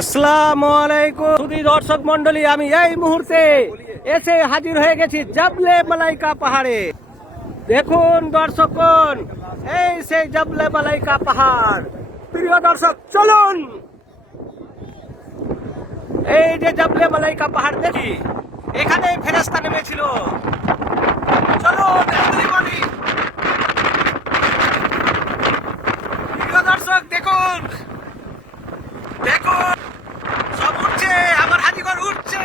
আসসালামু আলাইকুম সুধী দর্শক মন্ডলী, আমি এই মুহূর্তে এসে হাজির হয়ে গেছি জাবলে মালাইকা পাহাড়ে। দেখুন দর্শকগণ, এই সেই জাবলে মালাইকা পাহাড়। প্রিয় দর্শক, চলুন এই যে জাবলে মালাইকা পাহাড় দেখি, এখানে ফেরেশতা নেমেছিল। চলুন প্রিয় দর্শক, দেখুন দেখুন, সব উঠছে, আমার হাজিগণ উঠছে।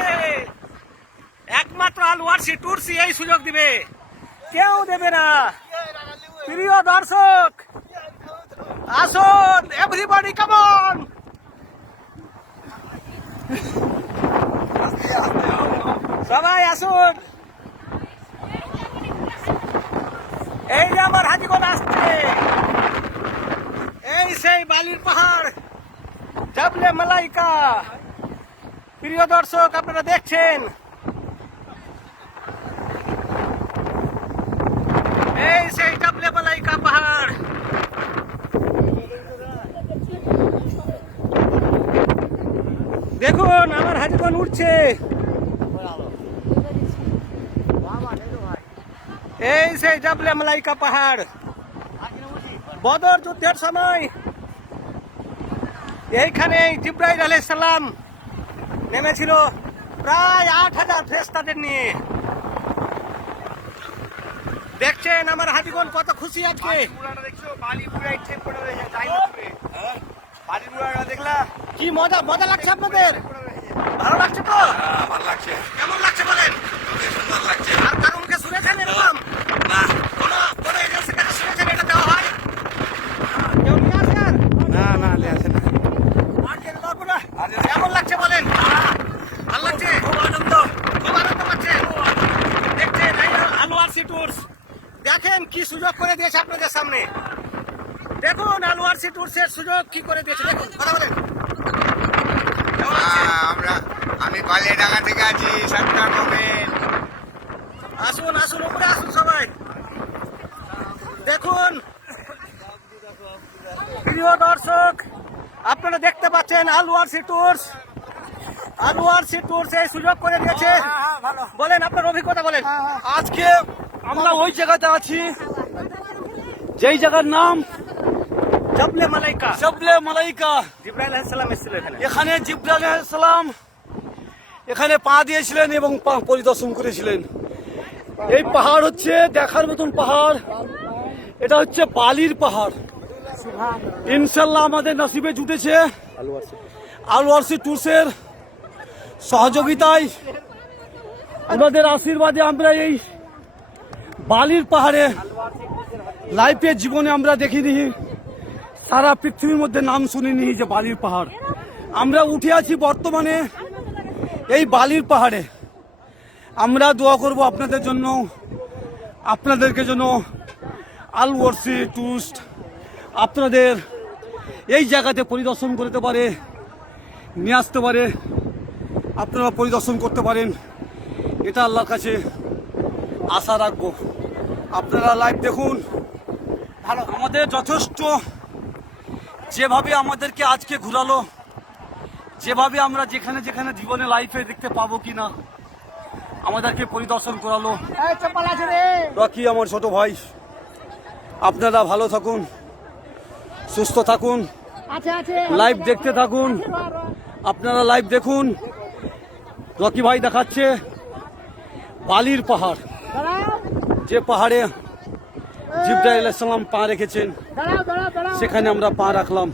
একমাত্র আলওয়ারসি ট্যুরসই এই সুযোগ দিবে, কেউ দেবে না। প্রিয় দর্শক, আসুন, এভরিবডি কাম অন। সবাই আসুন, এই যে আমার হাজিগণ আসছে। এই সেই বালির পাহাড় জাবলে মালাইকা। প্রিয় দর্শক, আপনারা দেখছেন এই সেই জাবলে মালাইকা পাহাড়। দেখুন আমার হাজিগণ উঠছে। এই সেই জাবলে মালাইকা পাহাড়। বদর যুদ্ধের সময় এইখানে জিব্রাইল আলাইহিস সালাম নেমেছিল প্রায় ৮,০০০ ফেরেশতাদের নিয়ে। দেখছেন আমার হাজিগণ কত খুশি আজকে। কি মজা মজা লাগছে আপনাদের? ভালো লাগছে তো? ভালো লাগছে। কেমন লাগছে বলেন? সুন্দর লাগছে। আর কারো মুখে শুনেছেন এরকম? না, কোনো এজেন্সির কাছে শুনেছেন এটা দেওয়া হয়? কেউ নিয়ে আসেন? না আসে না। কেমন লাগছে বলেন? ভালো লাগছে? খুব আনন্দ পাচ্ছেন? দেখছেন এই আলওয়ারসি ট্যুরস, দেখেন কি সুযোগ করে দিয়েছে আপনাদের সামনে। দেখুন আলওয়ারসি ট্যুরসের সুযোগ কি করে দিয়েছে, দেখুন। কথা বলেন। কেমন লাগছে? আমি বালিয়াডাঙ্গা থেকে আছি, সরকার মোমেন। আসুন আসুন, উপরে আসুন সবাই। দেখুন প্রিয় দর্শক, আপনারা দেখতে পাচ্ছেন আলওয়ারসি ট্যুরস এই সুযোগ করে দিয়েছে। বলেন আপনার অভিজ্ঞতা বলেন। আজকে আমরা ওই জায়গাতে আছি যেই জায়গার নাম জাবলে মালাইকা। জাবলে মালাইকা। জিব্রাইল আলাইহিস সালাম এসেছিল এখানে। এখানে জিব্রাইল আলাইহিস সালাম এখানে পা দিয়েছিলেন এবং পরিদর্শন করেছিলেন। এই পাহাড় হচ্ছে দেখার মতন পাহাড়। এটা হচ্ছে বালির পাহাড়। ইনশাল্লাহ আমাদের নসিবে জুটেছে আলওয়ারসি ট্যুরসের সহযোগিতায়, ওনাদের আশীর্বাদে আমরা এই বালির পাহাড়ে লাইফের জীবনে আমরা দেখিনি, সারা পৃথিবীর মধ্যে নাম শুনিনি যে বালির পাহাড়। আমরা উঠে আছি বর্তমানে এই বালির পাহাড়ে। আমরা দোয়া করব আপনাদের জন্য, আপনাদেরকে জন্য আলওয়ারসি ট্যুরস আপনাদের এই জায়গাতে পরিদর্শন করতে পারে, নিয়ে আসতে পারে, আপনারা পরিদর্শন করতে পারেন। এটা আল্লাহর কাছে আশা রাখবো। আপনারা লাইভ দেখুন। ভালো, আমাদের যথেষ্ট যেভাবে আমাদেরকে আজকে ঘুরালো, যেভাবে আমরা যেখানে যেখানে জীবনে লাইফে দেখতে পাবো কিনা আমাদেরকে পরিদর্শন করালো। রকি আমার ছোট ভাই, আপনারা ভালো থাকুন, সুস্থ থাকুন, লাইভ দেখতে থাকুন। আপনারা লাইভ দেখুন। রকি ভাই দেখাচ্ছে বালির পাহাড়, যে পাহাড়ে জিব্রাইল আলাইহিস সালাম পা রেখেছেন, সেখানে আমরা পা রাখলাম।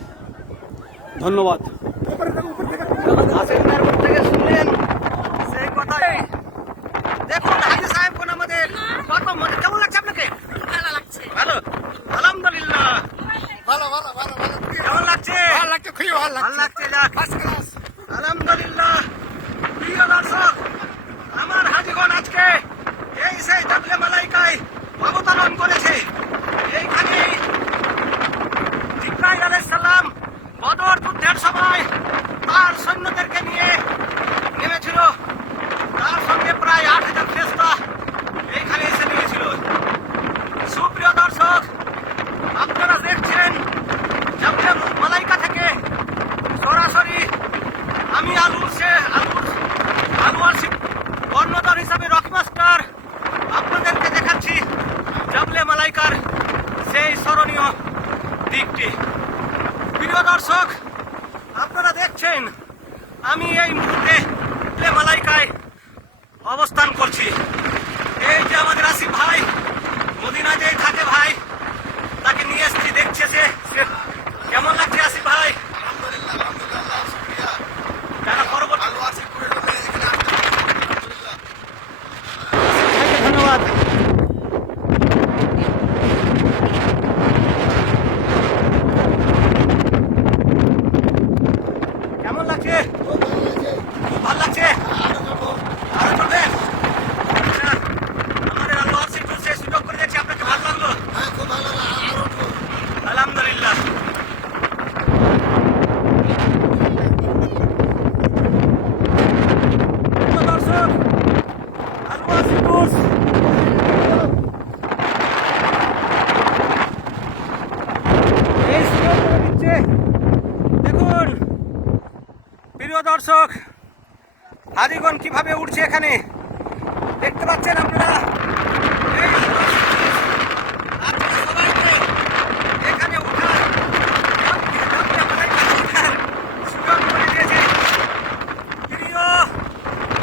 ধন্যবাদ। শুনলেন সেই কথাই। দেখুন হাজি সাহেব কোন আমাদের কত মজা। কেমন লাগছে আপনাকে? ভালো লাগছে। ভালো, আলহামদুলিল্লাহ। কেমন লাগছে? খুবই ভালো লাগছে। যাক, আলহামদুলিল্লাহ। প্রিয় দর্শক, আমার হাজিগণ আজকে এই সেই জাবলে মালাইকায় অবতরণ করেছে। এইখানে জিব্রাইল আলাইহিস সালাম বদর যুদ্ধের সময় তার সৈন্যদেরকে নিয়ে নেমেছিল। তার সঙ্গে প্রায় ৮,০০০ ফেরেশতা এইখানে এসে নেমেছিল। সুপ্রিয় দর্শক, আপনারা দেখছেন জাবলে মালাইকা থেকে সরাসরি আমি আলুয়ার কর্ণধার হিসাবে রকি মাস্টার আপনাদেরকে দেখাচ্ছি জাবলে মালাইকার সেই স্মরণীয় দিকটি। প্রিয় দর্শক, আপনারা দেখছেন আমি এই মুহূর্তে জাবলে মালাইকায় অবস্থান করছি। এই যে আমাদের আসিফ ভাই মদিনা যে থাকে ভাই, তাকে নিয়ে এসেছি, দেখছে যে কেমন লাগছে আসিফ ভাই? যারা পরবর্তী ধন্যবাদ। কেমন লাগছে? খুব ভালো লাগছে। আরো চলবে? আচ্ছা, আমাদের আলোয়ার সিটু সে সুযোগ করে দিয়েছে, আপনাকে ভালো লাগলো? আলহামদুলিল্লাহ। দর্শক, আলোয়ার সিটুস এই সুযোগ করে দিচ্ছে। দেখুন প্রিয় দর্শক, হাদিগণ কিভাবে উঠছে এখানে দেখতে পাচ্ছেন আপনারা। এই আপনারা সবাইকে এখানে উঠার সুযোগ করে দিয়েছে। প্রিয়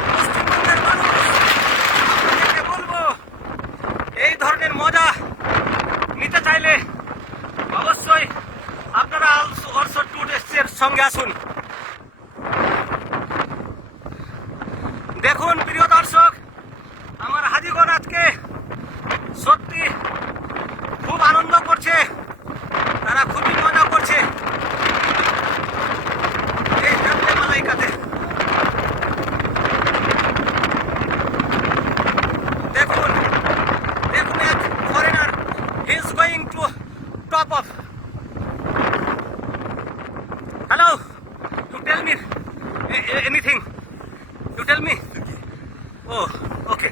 পশ্চিমবঙ্গের মানুষ, আপনাদেরকে বলবো এই ধরনের মজা নিতে চাইলে অবশ্যই আপনারা অলসো ট্যুরিস্টের সঙ্গে আসুন। দেখুন প্রিয় দর্শক, আমার হাজিগণ আজকে সত্যি খুব আনন্দ করছে, তারা খুবই মজা করছে এই জাবলে মালাইকাতে। দেখুন দেখুন এক foreigner is going to top of. Hello, you tell me anything, you tell me. Oh okay,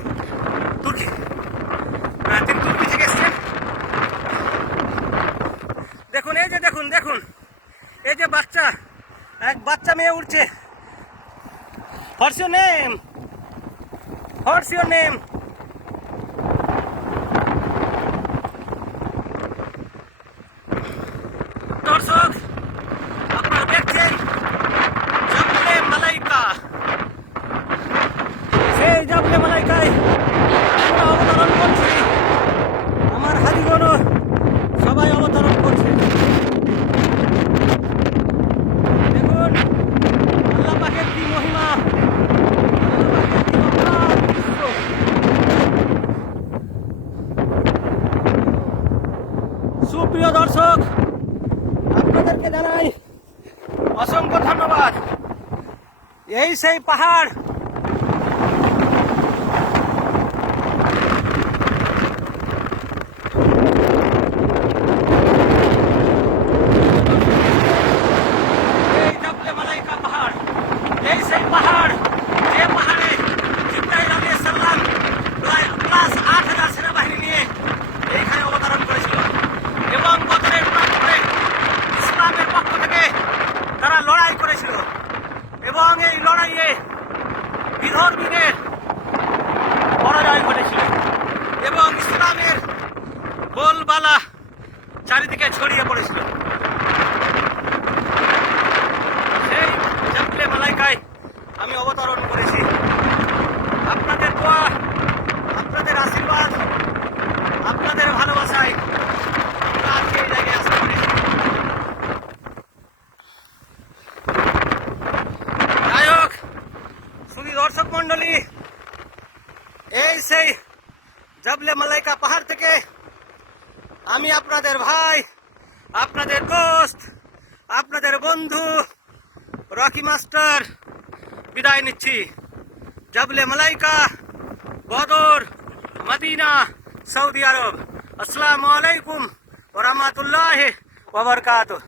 তুর্কি। তিনি তুর্কি থেকে এসছেন। দেখুন এই যে দেখুন দেখুন এই যে বাচ্চা, এক বাচ্চা মেয়ে উঠছে। What's your name? What's your name? দর্শক, আপনারা দেখছেন জাবলে মালাইকা। সেই জাবলে মালাইকায় আমরা অবতরণ করছি, আমার হাজিগণ সবাই অবতরণ করছে। দেখুন আল্লাহ পাকের কি মহিমা, আল্লাহ পাকের কি অপার দৃশ্য। সুপ্রিয় দর্শক, আপনাদেরকে জানাই অসংখ্য ধন্যবাদ। এই সেই পাহাড়, এই জাবলে মালাইকা পাহাড়, এই সেই পাহাড় যে পাহাড়ে জিবরাইল আলাইহিস সালাম প্লাস ৮,০০০ সেনাবাহিনী নিয়ে এইখানে অবতরণ করেছিল এবং বদরের প্রান্তরে ইসলামের পক্ষ থেকে তারা লড়াই করেছিল এবং এই লড়াইয়ে বিধর্মীদের পরাজয় ঘটেছিল এবং ইসলামের বলবালা চারিদিকে ছড়িয়ে পড়েছিল। সেই জাবলে মালাইকায় আমি অবতরণ করেছি। আপনাদের দোয়া, আপনাদের আশীর্বাদ, আপনাদের ভালোবাসায় আমরা আজকে এই জায়গায় আসতে পেরেছি। যাই হোক, শুধু দর্শক মন্ডলী, এই সেই জাবলে মালাইকা পাহাড় থেকে আমি আপনাদের ভাই, আপনাদের দোস্ত, আপনাদের বন্ধু রকি মাস্টার বিদায় নিচ্ছি। জাবলে মালাইকা, বদর, মদিনা, সৌদি আরব। আসসালামু আলাইকুম ওয়া রাহমাতুল্লাহি ওয়া বারাকাতুহু।